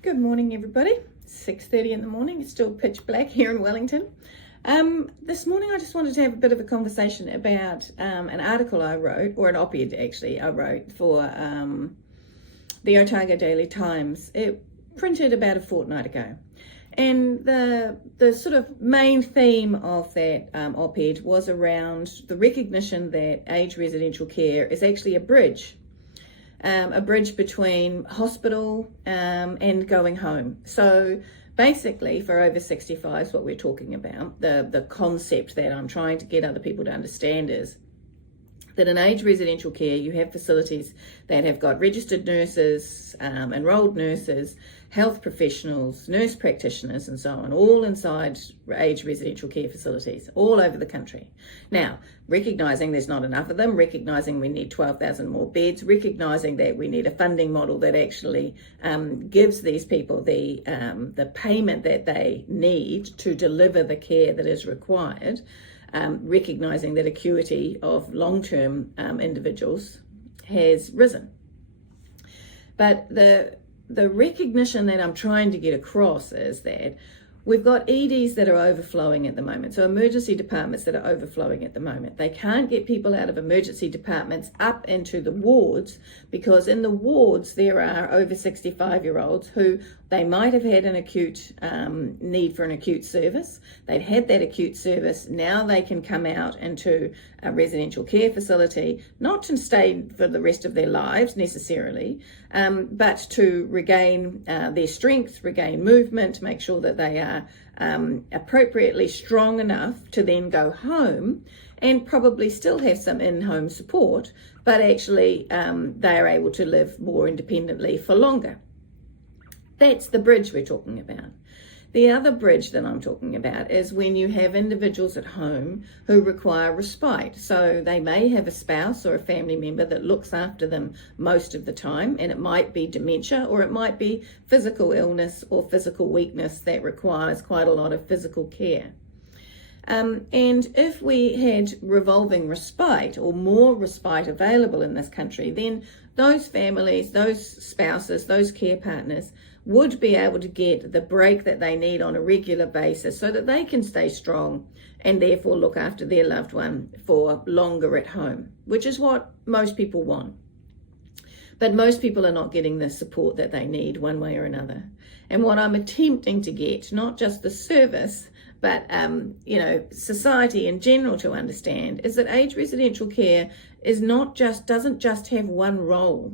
Good morning, everybody. 6:30 in the morning. It's still pitch black here in Wellington. This morning I just wanted to have a bit of a conversation about an article I wrote, or an op-ed actually, I wrote for the Otago Daily Times. It printed about a fortnight ago. And the sort of main theme of that op-ed was around the recognition that aged residential care is actually a bridge between hospital and going home. So basically, for over 65s, what we're talking about, the concept that I'm trying to get other people to understand is that in aged residential care, you have facilities that have got registered nurses, enrolled nurses, health professionals, nurse practitioners, and so on, all inside aged residential care facilities all over the country. Now, recognising there's not enough of them, recognising we need 12,000 more beds, recognising that we need a funding model that actually gives these people the payment that they need to deliver the care that is required, recognising that acuity of long-term individuals has risen. But the recognition that I'm trying to get across is that we've got EDs that are overflowing at the moment, so emergency departments that are overflowing at the moment. They can't get people out of emergency departments up into the wards because in the wards there are over 65-year-olds who they might have had an acute need for an acute service. They've had that acute service. Now they can come out into a residential care facility, not to stay for the rest of their lives necessarily, but to regain their strength, regain movement, make sure that they are appropriately strong enough to then go home and probably still have some in-home support, but actually they are able to live more independently for longer. That's the bridge we're talking about. The other bridge that I'm talking about is when you have individuals at home who require respite. So they may have a spouse or a family member that looks after them most of the time, and it might be dementia or it might be physical illness or physical weakness that requires quite a lot of physical care. And if we had revolving respite or more respite available in this country, then those families, those spouses, those care partners would be able to get the break that they need on a regular basis so that they can stay strong and therefore look after their loved one for longer at home, which is what most people want. But most people are not getting the support that they need one way or another. And what I'm attempting to get, not just the service, but society in general to understand, is that aged residential care doesn't just have one role.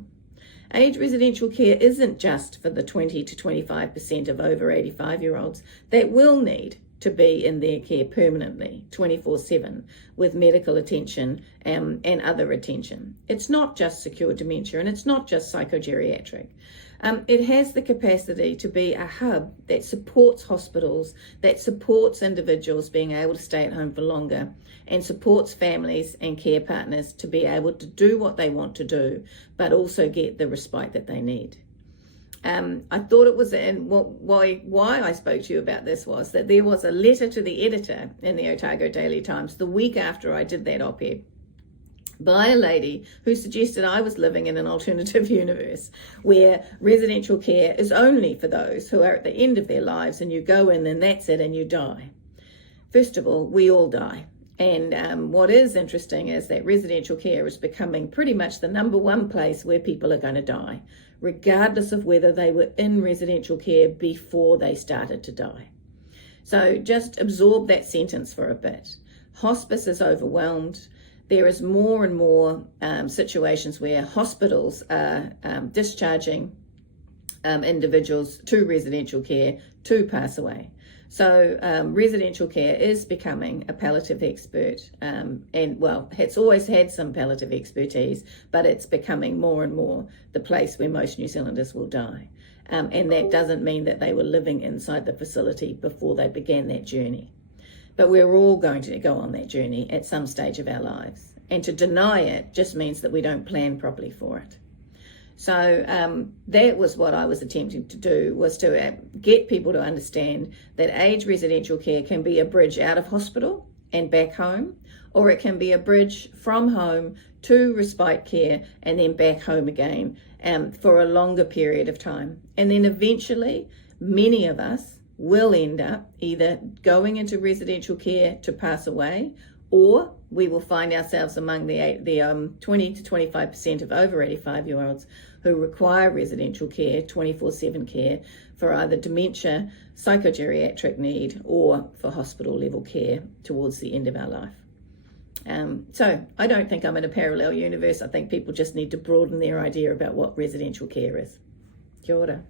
Aged residential care isn't just for the 20 to 25% of over 85-year-olds that will need to be in their care permanently, 24/7, with medical attention and other attention. It's not just secure dementia and it's not just psychogeriatric. It has the capacity to be a hub that supports hospitals, that supports individuals being able to stay at home for longer, and supports families and care partners to be able to do what they want to do, but also get the respite that they need. I thought it was, and why I spoke to you about this was that there was a letter to the editor in the Otago Daily Times the week after I did that op-ed by a lady who suggested I was living in an alternative universe where residential care is only for those who are at the end of their lives and you go in and that's it and you die. First of all, we all die. And what is interesting is that residential care is becoming pretty much the number one place where people are going to die, regardless of whether they were in residential care before they started to die. So just absorb that sentence for a bit. Hospice is overwhelmed. There is more and more situations where hospitals are discharging individuals to residential care to pass away. So residential care is becoming a palliative expert it's always had some palliative expertise, but it's becoming more and more the place where most New Zealanders will die. And that doesn't mean that they were living inside the facility before they began that journey. But we're all going to go on that journey at some stage of our lives. And to deny it just means that we don't plan properly for it. So that was what I was attempting to do, was to get people to understand that aged residential care can be a bridge out of hospital and back home, or it can be a bridge from home to respite care and then back home again for a longer period of time. And then eventually, many of us will end up either going into residential care to pass away, or we will find ourselves among the 20 to 25% of over 85-year-olds who require residential care, 24/7 care for either dementia, psychogeriatric need, or for hospital level care towards the end of our life. So I don't think I'm in a parallel universe. I think people just need to broaden their idea about what residential care is. Kia ora.